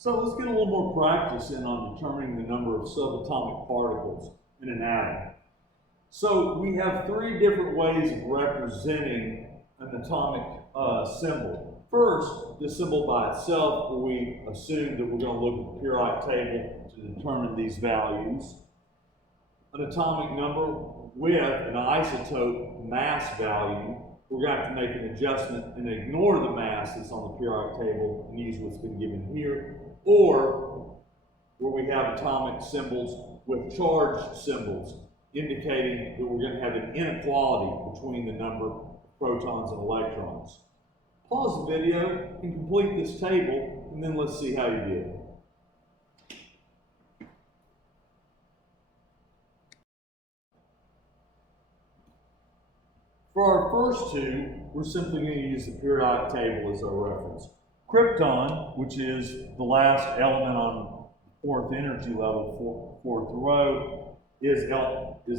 So let's get a little more practice in on determining the number of subatomic particles in an atom. So we have three different ways of representing an atomic symbol. First, the symbol by itself, where we assume that we're going to look at the periodic table to determine these values. An atomic number with an isotope mass value, we're going to have to make an adjustment and ignore the mass that's on the periodic table and use what's been given here. Or where we have atomic symbols with charged symbols, indicating that we're going to have an inequality between the number of protons and electrons. Pause the video and complete this table, and then let's see how you did. For our first two, we're simply going to use the periodic table as our reference. Krypton, which is the last element on fourth energy level, fourth row, is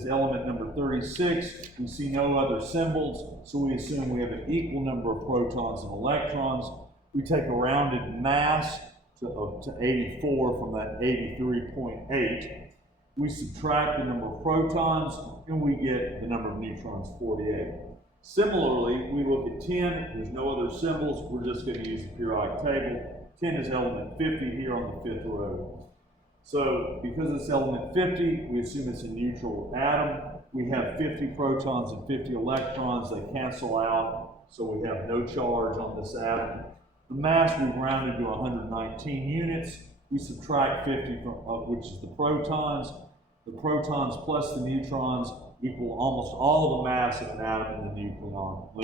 element number 36. We see no other symbols, so we assume we have an equal number of protons and electrons. We take a rounded mass to 84 from that 83.8. We subtract the number of protons, and we get the number of neutrons, 48. Similarly, we look at 10. There's no other symbols. We're just going to use the periodic table. 10 is element 50 here on the fifth row. So because it's element 50, we assume it's a neutral atom. We have 50 protons and 50 electrons. They cancel out, so we have no charge on this atom. The mass we've rounded to 119 units. We subtract 50 from which is the protons. The protons plus the neutrons equal almost all the mass of an atom in the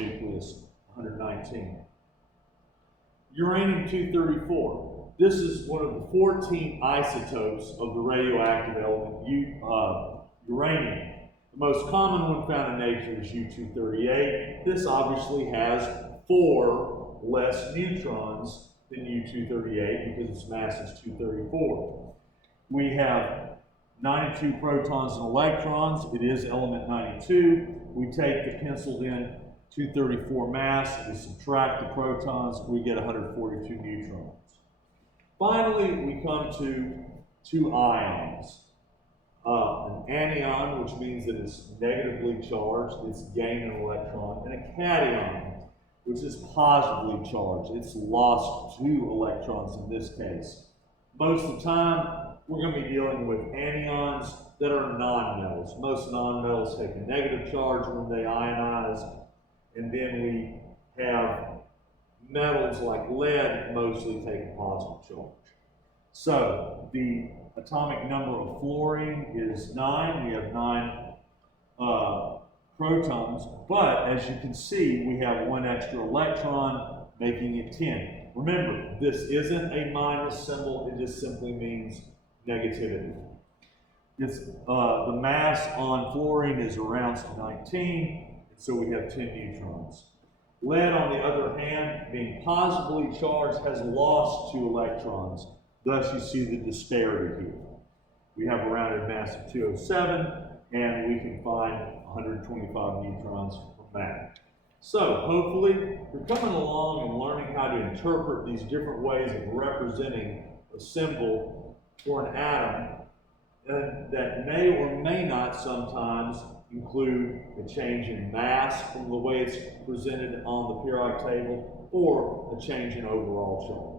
nucleus, 119. Uranium-234. This is one of the 14 isotopes of the radioactive element uranium. The most common one found in nature is U-238. This obviously has 4 less neutrons than U-238 because its mass is 234. We have 92 protons and electrons. It is element 92. We take the penciled in 234 mass, we subtract the protons, we get 142 neutrons. Finally, we come to 2 ions. An anion, which means that it's negatively charged, it's gained an electron, and a cation, which is positively charged. It's lost 2 electrons in this case. Most of the time, we're going to be dealing with anions that are nonmetals. Most nonmetals take a negative charge when they ionize, and then we have metals like lead mostly take a positive charge. So the atomic number of fluorine is 9. We have 9 protons, but as you can see, we have 1 extra electron, making it 10. Remember, this isn't a minus symbol, it just simply means negativity. It's, the mass on fluorine is around 19, so we have 10 neutrons. Lead, on the other hand, being positively charged, has lost 2 electrons. Thus, you see the disparity here. We have a rounded mass of 207, and we can find 125 neutrons from that. So, hopefully, you're coming along and learning how to interpret these different ways of representing a symbol for an atom that may or may not sometimes include a change in mass from the way it's presented on the periodic table or a change in overall charge.